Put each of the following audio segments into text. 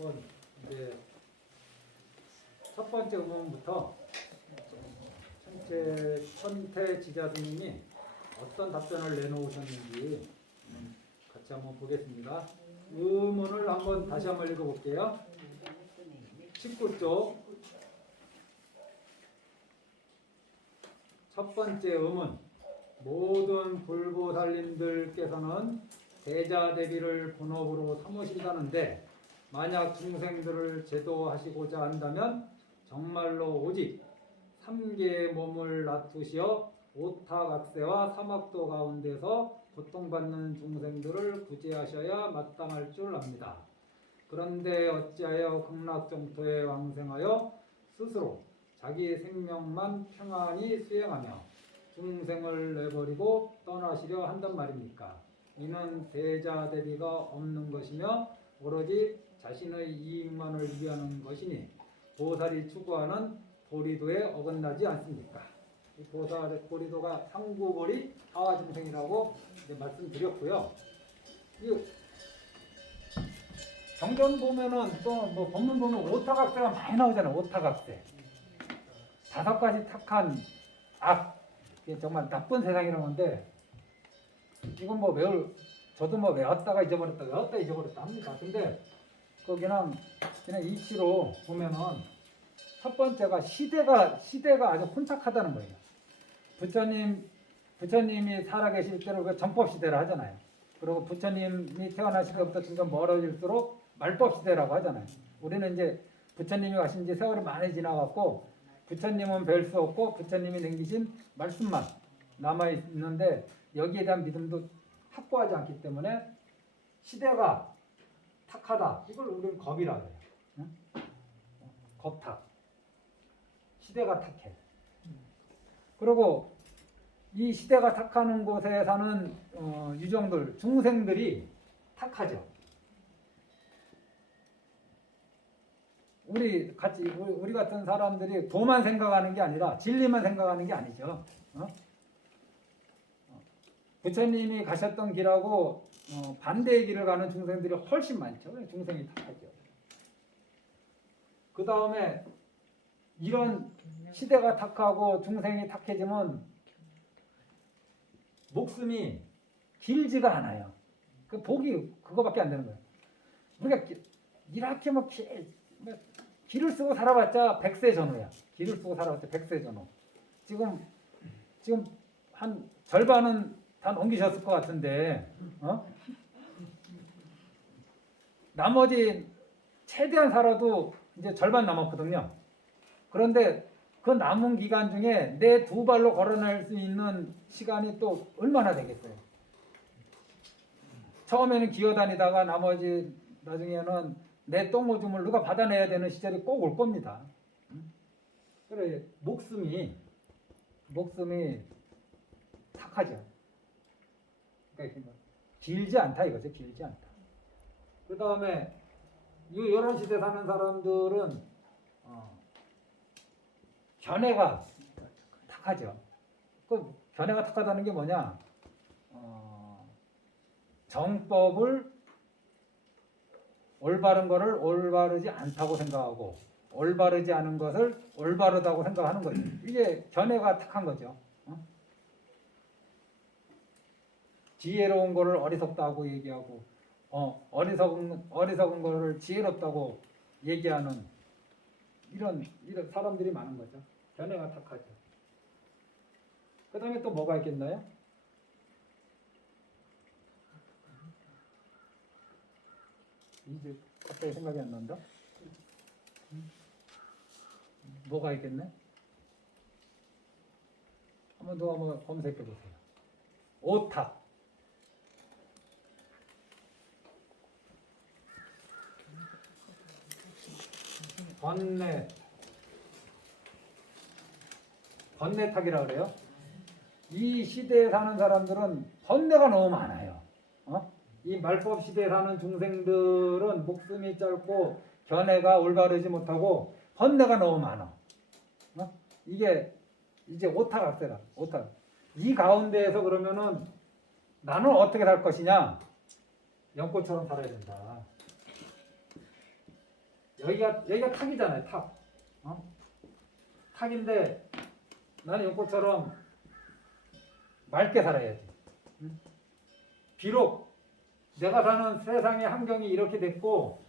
한번 이제 첫 번째 의문부터 천태 지자스님이 어떤 답변을 내놓으셨는지 같이 한번 보겠습니다. 의문을 한번 다시 한번 읽어볼게요. 19쪽 첫 번째 의문. 모든 불보살님들께서는 대자대비를 본업으로 삼으신다는데 만약 중생들을 제도하시고자 한다면 정말로 오직 3개의 몸을 놔두시어 오타각세와 사막도 가운데서 고통받는 중생들을 구제하셔야 마땅할 줄 압니다. 그런데 어찌하여 극락정토에 왕생하여 스스로 자기 생명만 평안히 수행하며 중생을 내버리고 떠나시려 한단 말입니까? 이는 대자대비가 없는 것이며 오로지 자신의 이익만을 위하는 것이니 보살이 추구하는 보리도에 어긋나지 않습니까? 이 보살의 보리도가 상구보리 하와중생이라고 이제 말씀드렸고요. 이 경전 보면은 또 뭐 법문 보면 오타각세가 많이 나오잖아요. 오타각세. 5가지 탁한 악. 이게 정말 나쁜 세상이라는 건데 이건 뭐 저도 뭐 외웠다가 잊어버렸다 합니다. 근데 그냥 이치로 보면은 첫 번째가 시대가 아주 혼탁하다는 거예요. 부처님이 살아계실 때로 그 정법 시대를 하잖아요. 그리고 부처님이 태어나실 때부터 점점 멀어질수록 말법 시대라고 하잖아요. 우리는 이제 부처님이 가신 지 세월이 많이 지나갔고 부처님은 뵐 수 없고 부처님이 남기신 말씀만 남아 있는데 여기에 대한 믿음도 확고하지 않기 때문에 시대가 탁하다. 이걸 우리는 겁이라고 해요. 응? 겁탁. 시대가 탁해. 그리고 이 시대가 탁하는 곳에 사는 유정들, 중생들이 탁하죠. 우리 같은 사람들이 도만 생각하는 게 아니라 진리만 생각하는 게 아니죠. 부처님이 가셨던 길하고 반대의 길을 가는 중생들이 훨씬 많죠. 중생이 탁하죠. 그 다음에 이런 시대가 탁하고 중생이 탁해지면 목숨이 길지가 않아요. 그 복이 그거밖에 안 되는 거예요. 우리가 이렇게 길을 쓰고 살아봤자 100세 전후야. 길을 쓰고 살아봤자 100세 전후. 지금 한 절반은 다 넘기셨을 것 같은데, 나머지 최대한 살아도 이제 절반 남았거든요. 그런데 그 남은 기간 중에 내 2발로 걸어낼 수 있는 시간이 또 얼마나 되겠어요? 처음에는 기어다니다가 나중에는 내 똥오줌을 누가 받아내야 되는 시절이 꼭 올 겁니다. 그래 목숨이 탁하죠. 그러니까 길지 않다 이거죠. 길지 않다. 그 다음에 이런 시대 사는 사람들은 견해가 탁하죠. 그 견해가 탁하다는 게 뭐냐? 정법을 올바른 거를 올바르지 않다고 생각하고 올바르지 않은 것을 올바르다고 생각하는 거죠. 이게 견해가 탁한 거죠. 지혜로운 거를 어리석다고 얘기하고 어리석은 거를 지혜롭다고 얘기하는 이런 사람들이 많은 거죠. 견해가 탁하죠. 그 다음에 또 뭐가 있겠나요? 이제 갑자기 생각이 안 난다. 뭐가 있겠네? 한번 검색해 보세요. 오탁. 번뇌탁이라 그래요. 이 시대에 사는 사람들은 번뇌가 너무 많아요. 이 말법 시대에 사는 중생들은 목숨이 짧고 견해가 올바르지 못하고 번뇌가 너무 많아. 이게 이제 오타각세라. 오타. 이 가운데에서 그러면은 나는 어떻게 살 것이냐? 연꽃처럼 살아야 된다. 여기가 탁이잖아요. 탁. 탁인데 나는 요것처럼 맑게 살아야지. 비록 내가 사는 세상의 환경이 이렇게 됐고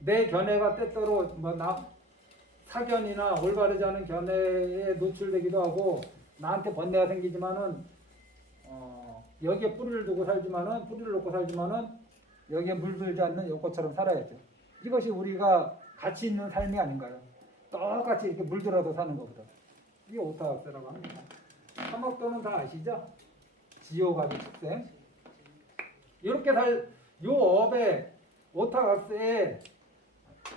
내 견해가 때때로 사견이나 올바르지 않은 견해에 노출되기도 하고 나한테 번뇌가 생기지만은 여기에 뿌리를 놓고 살지만은 여기에 물들지 않는 요것처럼 살아야죠. 이것이 우리가 가치 있는 삶이 아닌가요? 똑같이 이렇게 물들어서 사는 것보다. 이게 오타각세라고 합니다. 삼억도는 다 아시죠? 지오가비 축생. 이렇게 요 업에 오타각세에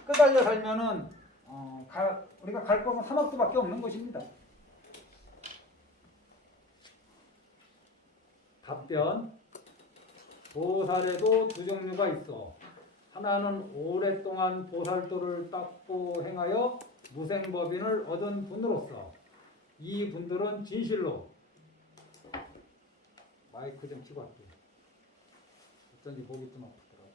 끄달려 살면은 우리가 갈 곳은 삼억도밖에 없는 것입니다. 답변. 보살에도 두 종류가 있어. 하나는 오랫동안 보살도를 닦고 행하여 무생법인을 얻은 분으로서 이 분들은 진실로 마이크 좀 켜고 할게요. 어쩐지 목이 좀 아프더라고요.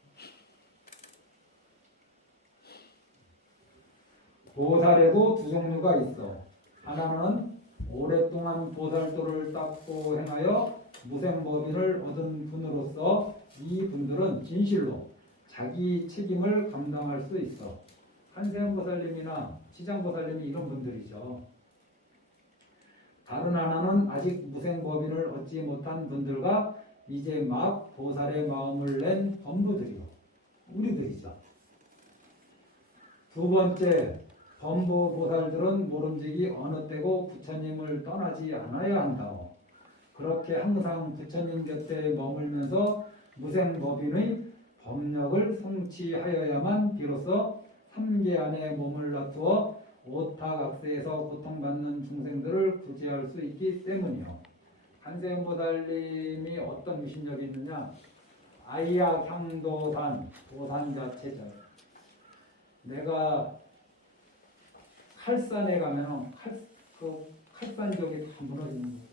보살에도 두 종류가 있어. 하나는 오랫동안 보살도를 닦고 행하여 무생법인을 얻은 분으로서 이 분들은 진실로 자기 책임을 감당할 수 있어. 한세음보살님이나 치장보살님이 이런 분들이죠. 다른 하나는 아직 무생법인을 얻지 못한 분들과 이제 막 보살의 마음을 낸 범부들이요. 우리들이죠. 두 번째, 범부 보살들은 모름지기 어느 때고 부처님을 떠나지 않아야 한다오. 그렇게 항상 부처님 곁에 머물면서 무생법인의 법력을 성취하여야만 비로소 삼계 안에 몸을 놔두어 오타각세에서 고통받는 중생들을 구제할 수 있기 때문이요. 한세음보살님이 어떤 무신력이 있느냐? 아이야향도산, 도산 자체죠. 내가 칼산에 가면 칼산 지역이 다 무너지는 거예요.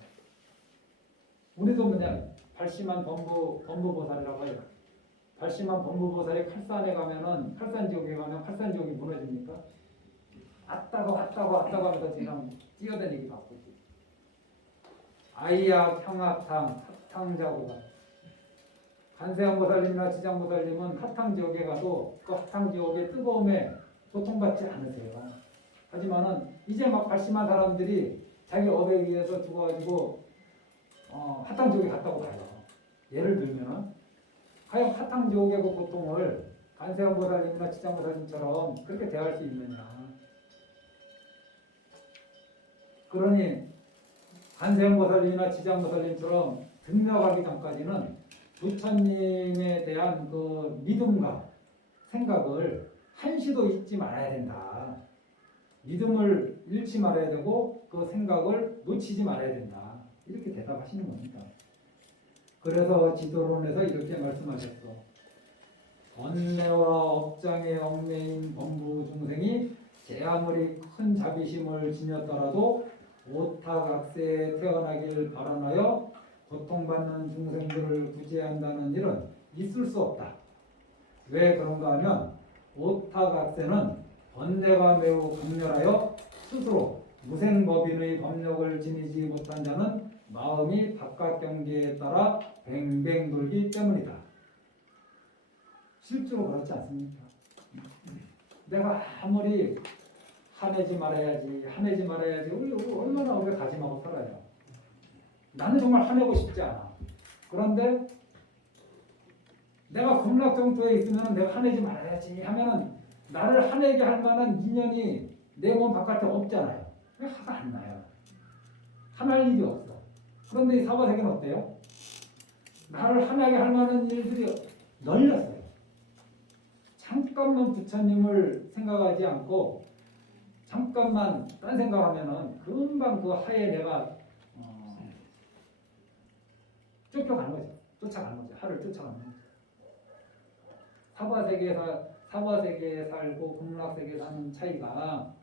우리도 그냥 발심한 범부보살이라고 해요. 발심한 범부보살이 칼산에 가면은 칼산 지역에 가면 칼산 지역이 무너집니까? 왔다가 하면서 그냥 뛰어다니기 바쁘지. 아이약, 형악탕, 합탕자고가. 간세음보살님이나 지장보살님은 합탕 지역에 가도 그 합탕 지역의 뜨거움에 고통받지 않으세요. 하지만은 이제 막 발심한 사람들이 자기 업에 의해서 죽어가지고 합탕 지옥에 갔다고 봐요. 예를 들면은 과연 합탕 지옥의 그 고통을 간세음보살님이나 지장보살님처럼 그렇게 대할 수 있느냐? 그러니 간세음보살님이나 지장보살님처럼 등력하기 전까지는 부처님에 대한 그 믿음과 생각을 한시도 잊지 말아야 된다. 믿음을 잃지 말아야 되고 그 생각을 놓치지 말아야 된다. 이렇게 대답하시는 겁니다. 그래서 지도론에서 이렇게 말씀하셨어. 번뇌와 업장에 얽매인 범부 중생이 제 아무리 큰 자비심을 지녔더라도 오타각세에 태어나길 발언하여 고통받는 중생들을 구제한다는 일은 있을 수 없다. 왜 그런가 하면 오타각세는 번뇌가 매우 강렬하여 스스로 무생법인의 법력을 지니지 못한 자는 마음이 바깥 경계에 따라 뱅뱅 돌기 때문이다. 실제로 그렇지 않습니까? 내가 아무리 화내지 말아야지 얼마나 우리가 다짐하고 살아요. 나는 정말 화내고 싶지 않아. 그런데 내가 극락정토에 있으면 내가 화내지 말아야지 하면은 나를 화내게 할 만한 인연이 내 몸 바깥에 없잖아요. 왜 화가 안 나요? 화날 일이 없어. 그런데 이 사바세계는 어때요? 나를 화나게 할 만한 일들이 널렸어요. 잠깐만 부처님을 생각하지 않고 잠깐만 딴 생각하면은 금방 그 하에 내가 쫓아가는 거죠. 하를 쫓아가는 거죠. 사바세계에 살고 극락세계에 사는 차이가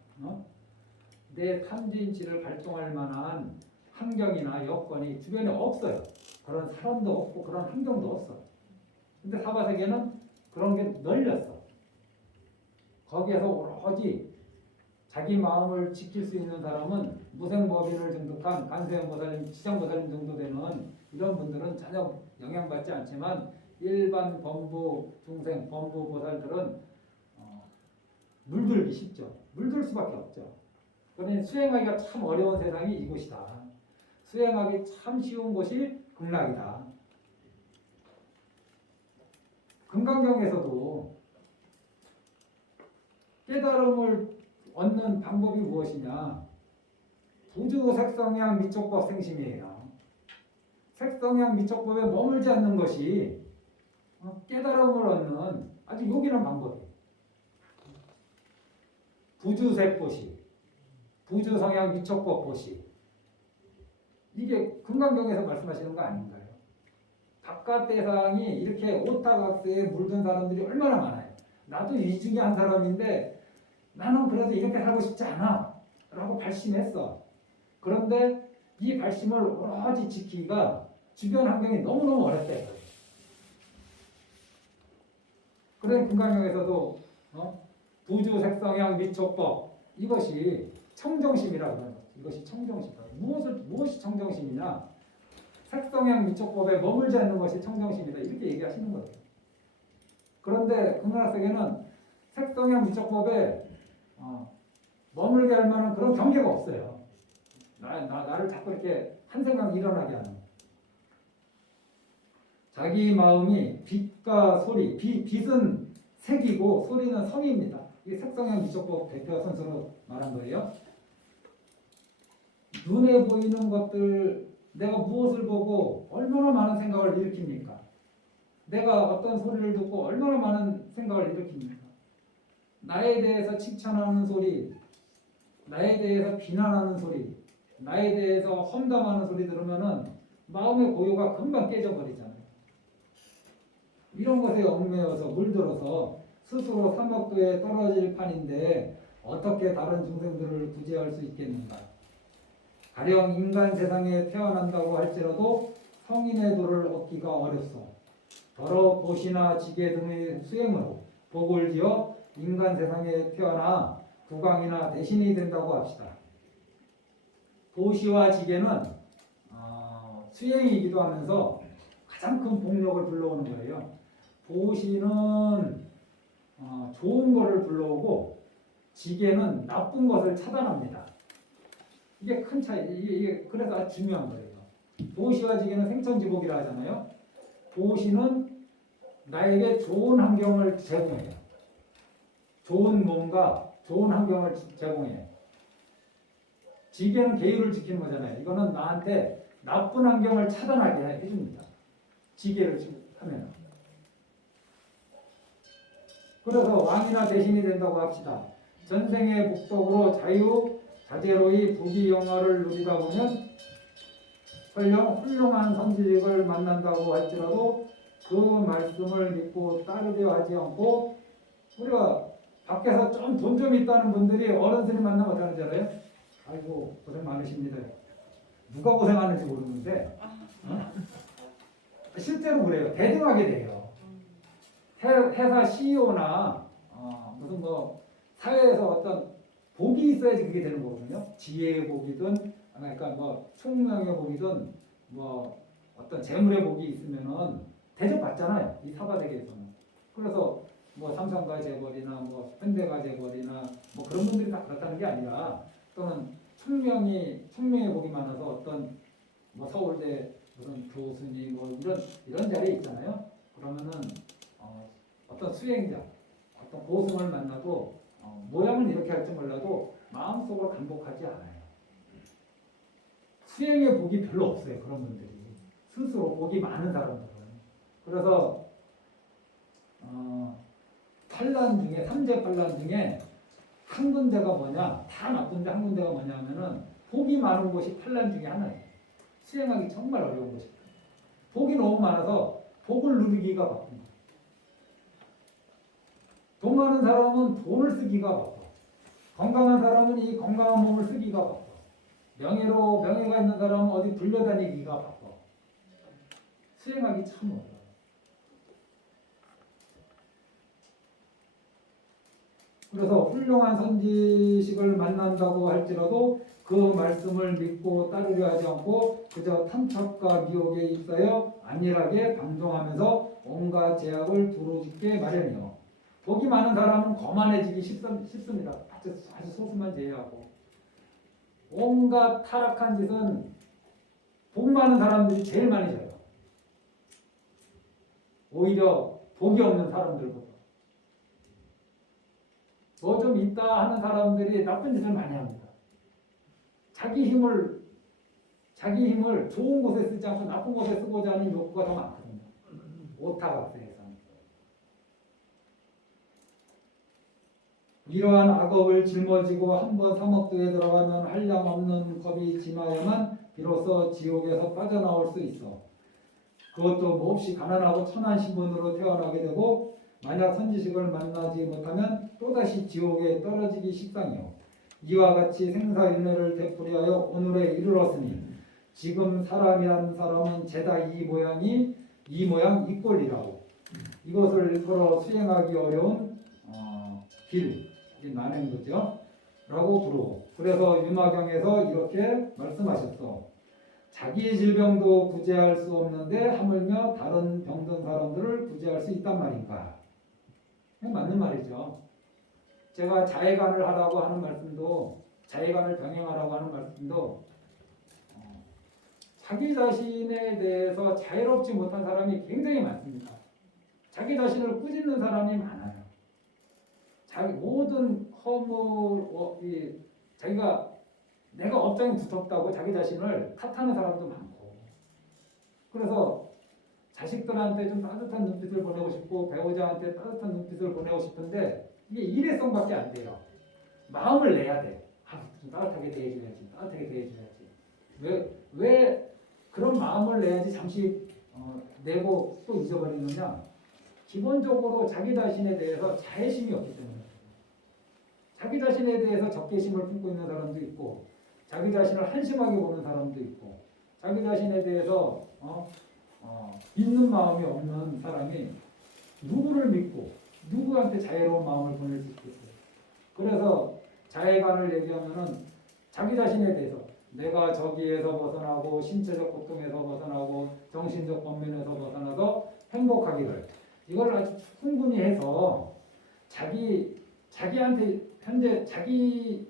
내 탐진치를 발동할 만한 환경이나 여건이 주변에 없어요. 그런 사람도 없고 그런 환경도 없어. 근데 사바세계는 그런 게 널렸어. 거기에서 오로지 자기 마음을 지킬 수 있는 사람은 무생법인을 증득한 간세음보살님, 지장보살님 정도 되는 이런 분들은 전혀 영향받지 않지만 일반 범부 중생, 범부 보살들은 물들기 쉽죠. 물들 수밖에 없죠. 그러니 수행하기가 참 어려운 세상이 이곳이다. 수행하기 참 쉬운 곳이 극락이다. 금강경에서도 깨달음을 얻는 방법이 무엇이냐? 부주 색성향 미촉법 생심이에요. 색성향 미촉법에 머물지 않는 것이 깨달음을 얻는 아주 요긴한 방법이에요. 부주색보시, 부주성향 미촉법 보시. 이게 금강경에서 말씀하시는 거 아닌가요? 바깥 대상이 이렇게 오타각세에 물든 사람들이 얼마나 많아요. 나도 이 중에 한 사람인데 나는 그래도 이렇게 살고 싶지 않아 라고 발심했어. 그런데 이 발심을 오로지 지키기가 주변 환경이 너무너무 어렵대요. 그래서 금강경에서도 부주 색성향 미촉법 이것이 청정심이라고 하는 거죠. 이것이 청정심. 무엇이 청정심이냐? 색성향 미촉법에 머물지 않는 것이 청정심이다. 이렇게 얘기하시는 거예요. 그런데 금강학에는 색성향 미촉법에 머물게 할 만한 그런 경계가 없어요. 나를 자꾸 이렇게 한 생각 일어나게 하는. 자기 마음이 빛과 소리, 빛은 색이고 소리는 성입니다. 이게 색성향 미촉법 대표 선수로 말한 거예요. 눈에 보이는 것들, 내가 무엇을 보고 얼마나 많은 생각을 일으킵니까? 내가 어떤 소리를 듣고 얼마나 많은 생각을 일으킵니까? 나에 대해서 칭찬하는 소리, 나에 대해서 비난하는 소리, 나에 대해서 험담하는 소리 들으면은 마음의 고요가 금방 깨져버리잖아요. 이런 것에 얽매여서 물들어서 스스로 삼억도에 떨어질 판인데 어떻게 다른 중생들을 구제할 수 있겠는가? 가령 인간 세상에 태어난다고 할지라도 성인의 도를 얻기가 어렵소. 더러 보시나 지계 등의 수행으로 복을 지어 인간 세상에 태어나 국왕이나 대신이 된다고 합시다. 보시와 지계는 수행이기도 하면서 가장 큰 복력을 불러오는 거예요. 보시는 좋은 것을 불러오고 지계는 나쁜 것을 차단합니다. 이게 큰 차이. 이게 그래서 아주 중요한 거예요. 보시와 지계는 생천지복이라 하잖아요. 보시는 나에게 좋은 환경을 제공해요. 좋은 몸과 좋은 환경을 제공해요. 지계는 계율을 지키는 거잖아요. 이거는 나한테 나쁜 환경을 차단하게 해줍니다. 지계를 하면. 그래서 왕이나 대신이 된다고 합시다. 전생의 복덕으로 자제로이 부귀 영화를 누리다 보면 설령 훌륭한 성질을 만난다고 할지라도 그 말씀을 믿고 따르려 하지 않고 우리가 밖에서 좀 돈 좀 있다는 분들이 어른 스님 만나면 어떻게 하는지 알아요? 아이고 고생 많으십니다. 누가 고생하는지 모르는데 실제로 그래요. 대등하게 돼요. 회사 CEO나 무슨 사회에서 어떤 복이 있어야지 그게 되는 거거든요. 지혜의 복이든 그러니까 총명의 복이든 어떤 재물의 복이 있으면은 대접받잖아요. 이 사바세계에서는. 그래서 삼성가 재벌이나 현대가 재벌이나 그런 분들이 다 그렇다는 게 아니라 또는 총명의 복이 많아서 어떤 서울대 무슨 교수님 이런 자리에 있잖아요. 그러면은 어떤 수행자, 어떤 고승을 만나도 모양은 이렇게 할지 몰라도 마음속으로 간복하지 않아요. 수행의 복이 별로 없어요. 그런 분들이 스스로 복이 많은 사람들은. 그래서 판란 중에 삼재 판란 중에 한 군데가 뭐냐, 다 나쁜데 한 군데가 뭐냐 하면은 복이 많은 곳이 판란 중에 하나예요. 수행하기 정말 어려운 것입니다. 복이 너무 많아서 복을 누리기가 바쁩니다. 돈 많은 사람은 돈을 쓰기가 바빠. 건강한 사람은 이 건강한 몸을 쓰기가 바빠. 명예가 있는 사람은 어디 불려다니기가 바빠. 수행하기 참 어려워요. 그래서 훌륭한 선지식을 만난다고 할지라도 그 말씀을 믿고 따르려 하지 않고 그저 탐착과 미혹에 입사여 안일하게 방종하면서 온갖 제약을 두루짓게 마련이요. 복이 많은 사람은 거만해지기 쉽습니다. 아주 소수만 제외하고. 온갖 타락한 짓은 복 많은 사람들이 제일 많이 져요. 오히려 복이 없는 사람들보다. 뭐 좀 있다 하는 사람들이 나쁜 짓을 많이 합니다. 자기 힘을 좋은 곳에 쓰지 않고 나쁜 곳에 쓰고자 하는 욕구가 더 많거든요. 오타각세에서. 이러한 악업을 짊어지고 한번 사목도에 들어가면 한량 없는 겁이 지나야만 비로소 지옥에서 빠져나올 수 있어. 그것도 몹시 가난하고 천한 신분으로 태어나게 되고 만약 선지식을 만나지 못하면 또다시 지옥에 떨어지기 십상이요. 이와 같이 생사윤회를 되풀이하여 오늘에 이르렀으니 지금 사람이란 사람은 죄다 이 모양 이 꼴이라고. 이것을 일컬어 수행하기 어려운 길, 난행도죠 라고 부르고. 그래서 유마경에서 이렇게 말씀하셨어. 자기 질병도 구제할 수 없는데 하물며 다른 병든 사람들을 구제할 수 있단 말인가. 맞는 말이죠. 제가 자해관을 하라고 하는 말씀도, 자해관을 병행하라고 하는 말씀도 자기 자신에 대해서 자유롭지 못한 사람이 굉장히 많습니다. 자기 자신을 꾸짖는 사람이 많아요. 자기 모든 자기가 내가 업장이 두텁다고 자기 자신을 탓하는 사람도 많고. 그래서 자식들한테 좀 따뜻한 눈빛을 보내고 싶고 배우자한테 따뜻한 눈빛을 보내고 싶은데 이게 일회성밖에 안 돼요. 마음을 내야 돼. 좀 따뜻하게 대해줘야지. 따뜻하게 대해줘야지. 왜 그런 마음을 내야지 잠시 내고 또 잊어버리느냐. 기본적으로 자기 자신에 대해서 자애심이 없기 때문에. 자기 자신에 대해서 적개심을 품고 있는 사람도 있고 자기 자신을 한심하게 보는 사람도 있고 자기 자신에 대해서 믿는 마음이 없는 사람이 누구를 믿고 누구한테 자애로운 마음을 보낼 수 있겠어요. 그래서 자애관을 얘기하면은 자기 자신에 대해서 내가 저기에서 벗어나고 신체적 고통에서 벗어나고 정신적 번면에서 벗어나서 행복하기를 이걸 아주 충분히 해서 자기한테 현재 자기가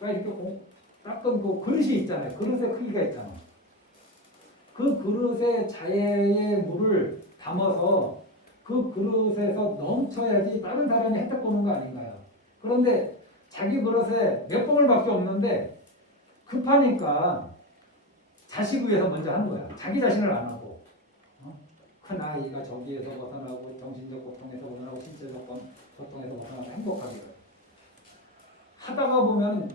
이렇게 닦은 그 그릇이 있잖아요. 그릇의 크기가 있잖아요. 그 그릇에 자애의 물을 담아서 그 그릇에서 넘쳐야지 다른 사람이 혜택 보는 거 아닌가요? 그런데 자기 그릇에 몇 봉을밖에 없는데 급하니까 자식 위해서 먼저 하는 거야. 자기 자신을 안 하고. 큰 아이가 저기에서 벗어나고 정신적 고통에서 벗어나고 신체적 고통에서 벗어나고 행복하게 하다가 보면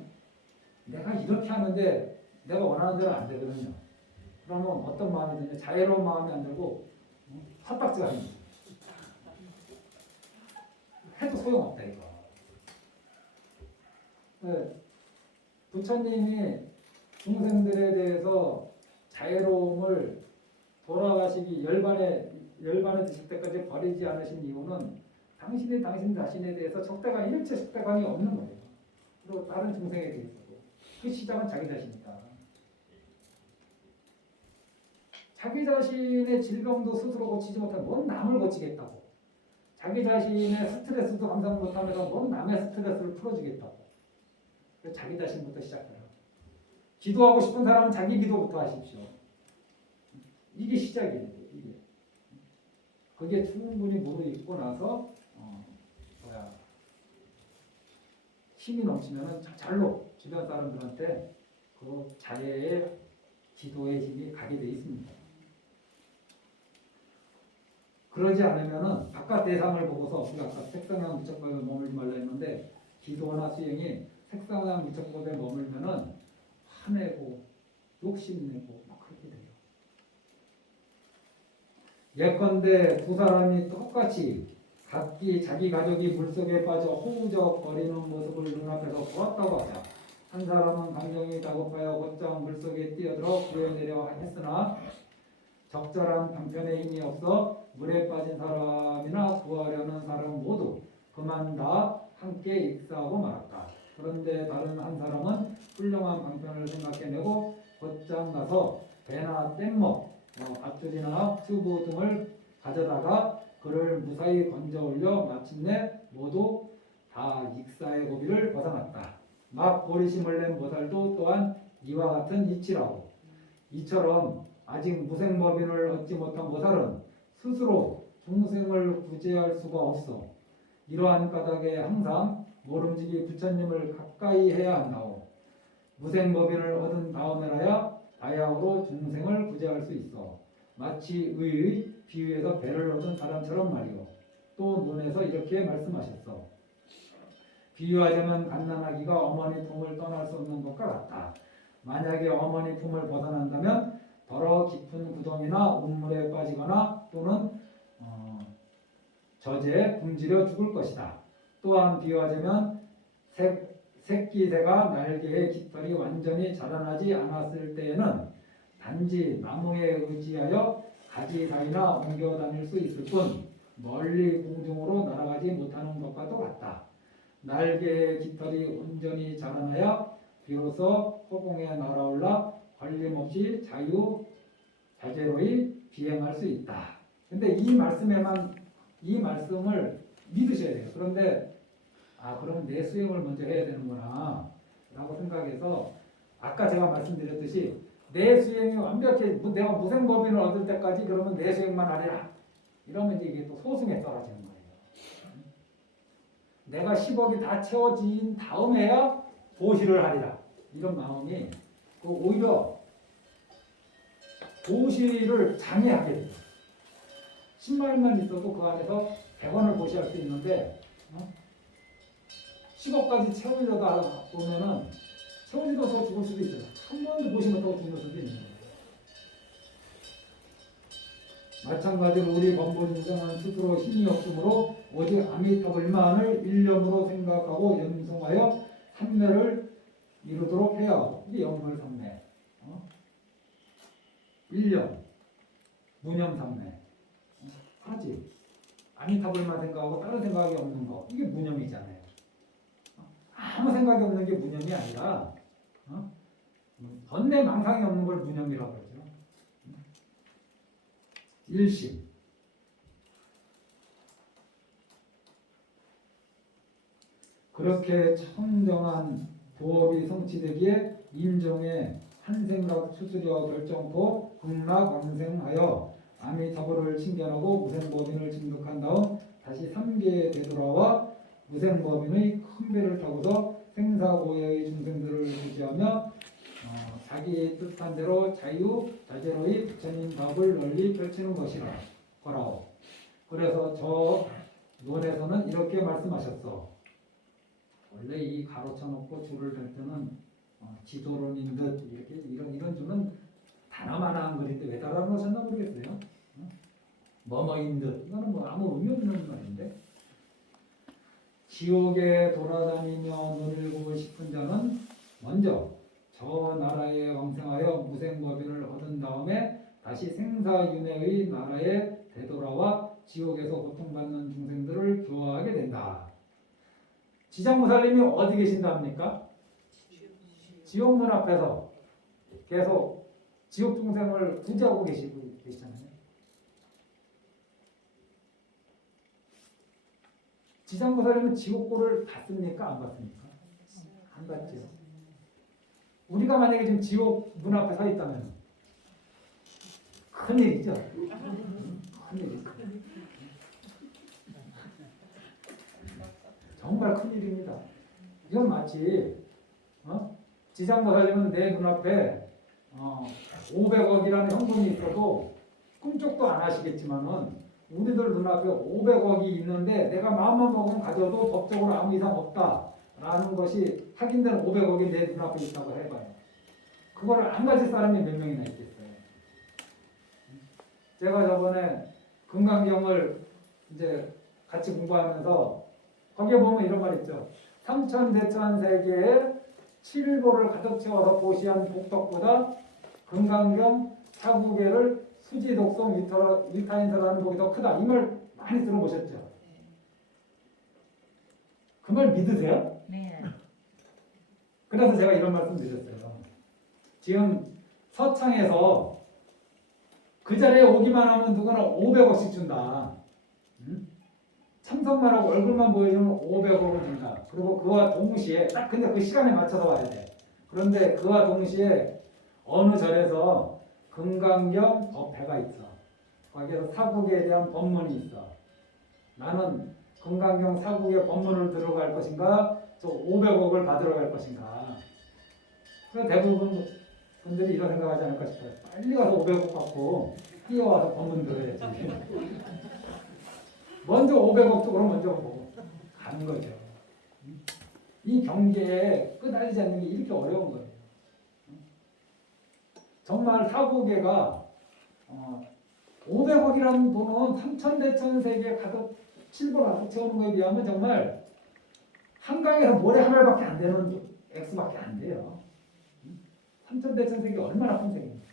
내가 이렇게 하는데 내가 원하는 대로 안 되거든요. 그러면 어떤 마음이 드냐? 자애로운 마음이 안 들고 헛박지가 하는 거예요. 해도 소용없다 이거. 네. 부처님이 중생들에 대해서 자애로움을 돌아가시기 열반에 드실 때까지 버리지 않으신 이유는 당신 자신에 대해서 일체 적대감이 없는 거예요. 그리고 다른 중생에 대해서도. 그 시작은 자기 자신이다. 자기 자신의 질병도 스스로 고치지 못하면 뭔 남을 고치겠다고. 자기 자신의 스트레스도 감당 못하면서 뭔 남의 스트레스를 풀어주겠다고. 그래서 자기 자신부터 시작해요. 기도하고 싶은 사람은 자기 기도부터 하십시오. 이게 시작이에요. 이게. 그게 충분히 무르익고 나서 힘이 넘치면은 잘로 주변 사람들한테 그 자애의 기도의 힘이 가게 돼 있습니다. 그러지 않으면은 바깥 대상을 보고서 우리가 아까 색상향 무척법에 머물지 말라 했는데 기도나 수행이 색상향 무척법에 머물면은 화내고 욕심내고 막 그렇게 돼요. 예컨대 두 사람이 똑같이 각기 자기 가족이 물속에 빠져 허우적거리는 모습을 눈앞에서 보았다고 하자. 한 사람은 감정이 다급하여 곧장 물속에 뛰어들어 구해내려 했으나 적절한 방편의 힘이 없어 물에 빠진 사람이나 구하려는 사람 모두 그만 다 함께 익사하고 말았다. 그런데 다른 한 사람은 훌륭한 방편을 생각해내고 곧장 가서 배나 뗏목, 밧줄이나 튜브 등을 가져다가 그를 무사히 건져 올려 마침내 모두 다 익사의 고비를 벗어났다. 막 보리심을 낸 모살도 또한 이와 같은 이치라고. 이처럼 아직 무생법인을 얻지 못한 모살은 스스로 중생을 구제할 수가 없어. 이러한 까닭에 항상 모름지기 부처님을 가까이 해야 한다오. 무생법인을 얻은 다음에라야 바야흐로 중생을 구제할 수 있어. 마치 의의 비유에서 배를 얻은 사람처럼 말이오. 또 논에서 이렇게 말씀하셨어. 비유하자면 갓난아기가 어머니 품을 떠날 수 없는 것과 같다. 만약에 어머니 품을 벗어난다면 더러 깊은 구덩이나 운물에 빠지거나 또는 저제에 굶주려 죽을 것이다. 또한 비유하자면 새끼새가 날개의 깃털이 완전히 자라나지 않았을 때에는 단지 나무에 의지하여 가지 사이나 옮겨 다닐 수 있을 뿐 멀리 공중으로 날아가지 못하는 것과도 같다. 날개의 깃털이 온전히 자라나야 비로소 허공에 날아올라 걸림없이 자제로이 비행할 수 있다. 근데 이 말씀을 믿으셔야 돼요. 그런데 그럼 내 수행을 먼저 해야 되는구나 라고 생각해서 아까 제가 말씀드렸듯이 내 수행이 완벽히 내가 무생법인을 얻을 때까지 그러면 내 수행만 하리라 이러면 이제 이게 또 소승에 떨어지는 거예요. 내가 10억이 다 채워진 다음에야 보시를 하리라 이런 마음이 오히려 보시를 장애하게 돼요. 10만원만 있어도 그 안에서 100원을 보시할 수 있는데 10억까지 채우려다 보면은 채우지도 더 죽을 수도 있잖아. 한 번도 보시 못하고 죽는 수도 있는 거예요. 마찬가지로 우리 범보중생은 스스로 힘이 없으므로 오직 아미타불만을 일념으로 생각하고 연성하여 삼매를 이루도록 해야 하고 이게 영불삼매 일념 무념삼매 하지 아미타불만 생각하고 다른 생각이 없는 거 이게 무념이잖아요. 아무 생각이 없는 게 무념이 아니라 번뇌 망상이 없는 걸 무념이라고 그러죠. 일심 그렇게 청정한 도업이 성취되기에 임종에 한 생각 추스려 결정토 극락왕생하여 아미타불을 칭견하고 무생법인을 증득한 다음 다시 삼계에 되돌아와 무생법인의 큰 배를 타고서 생사고해의 중생들을 구제하며 자기 뜻한 대로 자유자재로의 부처님 법을 널리 펼치는 거라오. 그래서 저 논에서는 이렇게 말씀하셨어. 원래 이 가로쳐 놓고 줄을 댈 때는 지도론인 듯 이렇게 이런 줄은 단어만한 글인데 왜 달아 놓으셨나 모르겠어요. 뭐뭐인 듯 이거는 뭐 아무 의미 없는 말인데 지옥에 돌아다니며 누리고 싶은 자는 먼저 저 나라에 왕생하여 무생법인을 얻은 다음에 다시 생사윤회의 나라에 되돌아와 지옥에서 고통받는 중생들을 교화하게 된다. 지장무살님이 어디 계신답니까? 지옥 문 앞에서 계속 지옥 중생을 구제하고 계시잖아요. 지장무살님은 지옥고를 봤습니까? 안 봤습니까? 안 봤죠. 우리가 만약에 지금 지옥 문 앞에 서 있다면 큰일이죠. 큰일이죠. 정말 큰일입니다. 이건 마치 지장무살님은 내 눈앞에 500억이라는 현금이 있어도 꿈쩍도 안 하시겠지만은 우리들 눈앞에 500억이 있는데 내가 마음만 먹으면 가져도 법적으로 아무 이상 없다라는 것이 확인된 500억이 내 눈앞에 있다고 해봐요. 그거를 안 가질 사람이 몇 명이나 있겠어요. 제가 저번에 금강경을 이제 같이 공부하면서 거기에 보면 이런 말 있죠. 삼천대천 세계에 7일보를 가득 채워서 보시한 복덕보다 금강경 사구계를 수지독성 위타인설하는 복이 더 크다. 이 말 많이 들어보셨죠? 그 말 믿으세요? 네. 그래서 제가 이런 말씀 드렸어요. 지금 서창에서 그 자리에 오기만 하면 누구나 500억씩 준다. 응? 참석만 하고 얼굴만 보여주면 500억을 준다. 그리고 그와 동시에 딱 근데 그 시간에 맞춰서 와야 돼. 그런데 그와 동시에 어느 절에서 금강경 법회가 있어. 거기에서 사국에 대한 법문이 있어. 나는 금강경 사국의 법문을 들어갈 것인가, 저 500억을 받으러 갈 것인가. 그 대부분 분들이 이런 생각하지 않을까 싶어요. 빨리 가서 500억 받고 뛰어와서 법문 들어야지. 먼저 500억 쪽으로 먼저 보고 가는 거죠. 이 경계에 끄달리지 않는 게 이렇게 어려운 거예요. 정말 사고계가 500억이라는 돈은 삼천대천세계 가득 칠벌 가득 채우는 거에 비하면 정말 한강에서 모래 한 알밖에 안 되는 액수밖에 안 돼요. 삼천대천세계 얼마나 큰 세계입니까?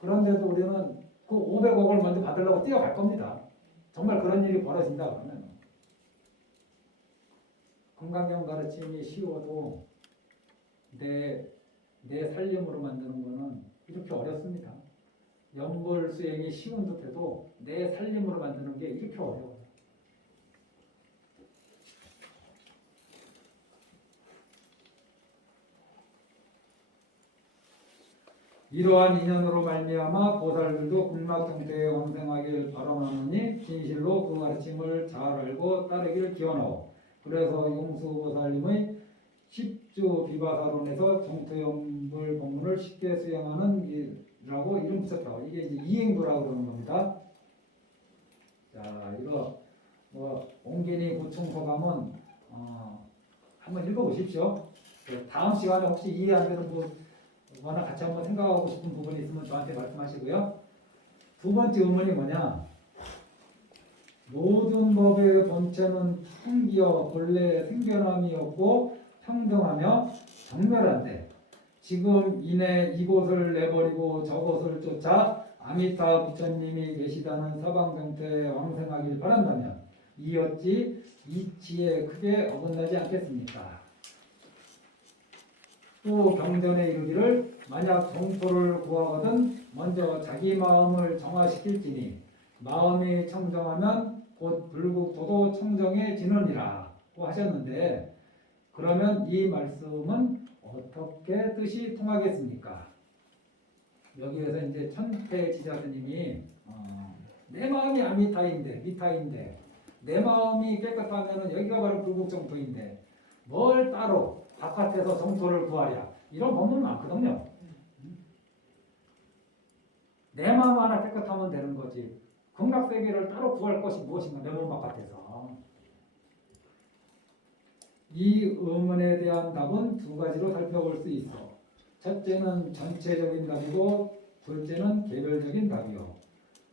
그런데도 우리는 그 500억을 먼저 받으려고 뛰어갈 겁니다. 정말 그런 일이 벌어진다 그러면 금강경 가르침이 쉬워도 내 살림으로 만드는 거는 이렇게 어렵습니다. 연불 수행이 쉬운 듯해도 내 살림으로 만드는 게 이렇게 어려워요. 이러한 인연으로 말미암아 보살들도 군락경태에 왕생하길 바라노니 진실로 그 가르침을 잘 알고 따르길 기원하오. 그래서 용수보살님의 십주 비바사론에서 정토연불 법문을 쉽게 수행하는 이라고 이름 붙였다고. 이게 이제 이행부라고 그러는 겁니다. 자, 이거 뭐 옹기니 보충소감은 한번 읽어보십시오. 다음 시간에 혹시 이해 안 되는 부분이나 같이 한번 생각하고 싶은 부분이 있으면 저한테 말씀하시고요. 두 번째 의문이 뭐냐? 모든 법의 본체는 통기여 본래 생겨남이 없고 평등하며 정멸한데 지금 이내 이곳을 내버리고 저곳을 쫓아 아미타 부처님이 계시다는 서방정토에 왕생하길 바란다면 이 어찌 이치에 크게 어긋나지 않겠습니까? 또 경전에 이르기를 만약 정토를 구하거든 먼저 자기 마음을 정화시킬지니 마음이 청정하면 곧 불국토도 청정해지느니라고 하셨는데 그러면 이 말씀은 어떻게 뜻이 통하겠습니까? 여기에서 이제 천태 지자스님이 내 마음이 아미타인데 미타인데 내 마음이 깨끗하면은 여기가 바로 불국정토인데 뭘 따로 바깥에서 정토를 구하랴 이런 법문 많거든요. 내 마음 하나 깨끗하면 되는 거지. 극락세계를 따로 구할 것이 무엇인가 내 몸 바깥에서. 이 의문에 대한 답은 두 가지로 살펴볼 수 있어. 첫째는 전체적인 답이고 둘째는 개별적인 답이요.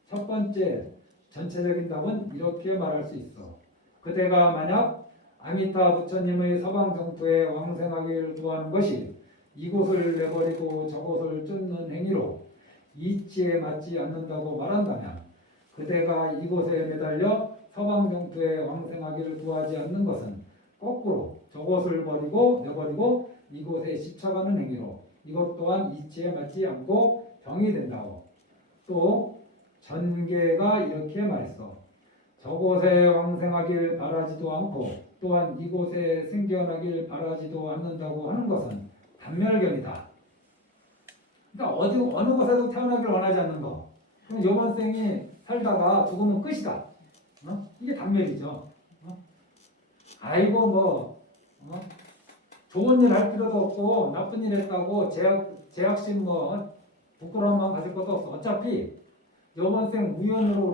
첫 번째 전체적인 답은 이렇게 말할 수 있어. 그대가 만약 아미타 부처님의 서방정토에 왕생하기를 구하는 것이 이곳을 내버리고 저곳을 쫓는 행위로 이치에 맞지 않는다고 말한다면 그대가 이곳에 매달려 서방정토에 왕생하기를 구하지 않는 것은 거꾸로 저곳을 버리고 내버리고 이곳에 씹혀가는 행위로 이것 또한 이치에 맞지 않고 병이 된다고. 또 전계가 이렇게 말했어. 저곳에 왕생하길 바라지도 않고 또한 이곳에 생겨나길 바라지도 않는다고 하는 것은 단멸견이다. 그러니까 어느 곳에도 태어나길 원하지 않는 거. 그럼 이번 생이 살다가 죽으면 끝이다. 이게 단멸이죠. 아이고 좋은 일 할 필요도 없고 나쁜 일 했다고 제약심 부끄러움만 가질 것도 없어. 어차피 이번 생 우연으로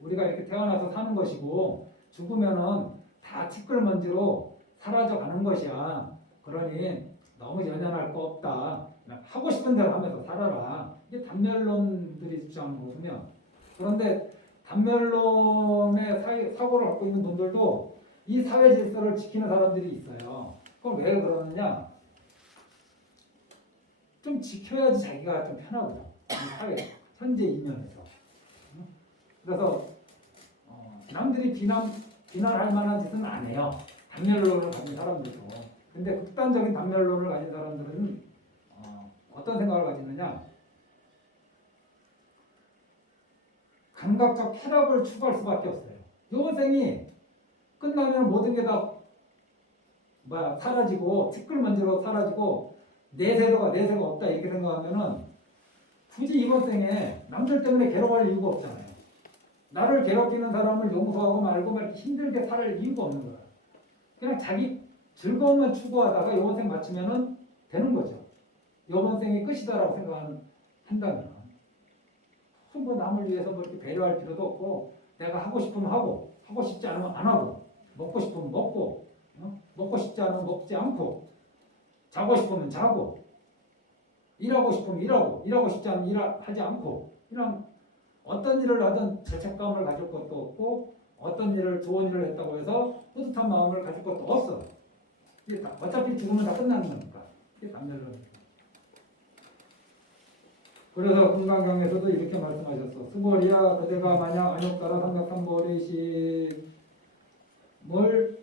우리가 이렇게 태어나서 사는 것이고 죽으면은 다 티끌먼지로 사라져 가는 것이야. 그러니 너무 연연할 거 없다. 하고 싶은 대로 하면서 살아라. 이게 단멸론들이 주장하는 거거든요. 그런데 단멸론의 사고를 갖고 있는 분들도 이 사회 질서를 지키는 사람들이 있어요. 그럼 왜 그러느냐? 좀 지켜야지 자기가 좀 편하거든. 이 사회 현재 이면에서. 그래서 남들이 비난할 만한 짓은 안 해요. 단멸론을 가진 사람들도. 근데 극단적인 단멸론을 가진 사람들은 어떤 생각을 가지느냐? 감각적 쾌락을 추구할 수밖에 없어요. 요생이 끝나면 모든 게 다 사라지고 티끌먼지로 사라지고 내세가 없다 이렇게 생각하면은 굳이 이번 생에 남들 때문에 괴로워할 이유가 없잖아요. 나를 괴롭히는 사람을 용서하고 말고 힘들게 살 이유가 없는 거야. 그냥 자기 즐거움만 추구하다가 이번 생 마치면은 되는 거죠. 이번 생이 끝이다라고 한다면. 뭐 남을 위해서 뭐 이렇게 배려할 필요도 없고 내가 하고 싶으면 하고 하고 싶지 않으면 안 하고 먹고 싶으면 먹고 먹고 싶지 않으면 먹지 않고 자고 싶으면 자고 일하고 싶으면 일하고 싶지 않으면 일하지 않고 이런 어떤 일을 하든 죄책감을 가질 것도 없고 어떤 일을 좋은 일을 했다고 해서 뿌듯한 마음을 가질 것도 없어. 이게 어차피 죽으면 다 끝나는 거니까. 이게 단멸론이에요. 그래서 금강경에서도 이렇게 말씀하셨어. 수고리야 그대가 만약 안욕따라 삼각삼보리심을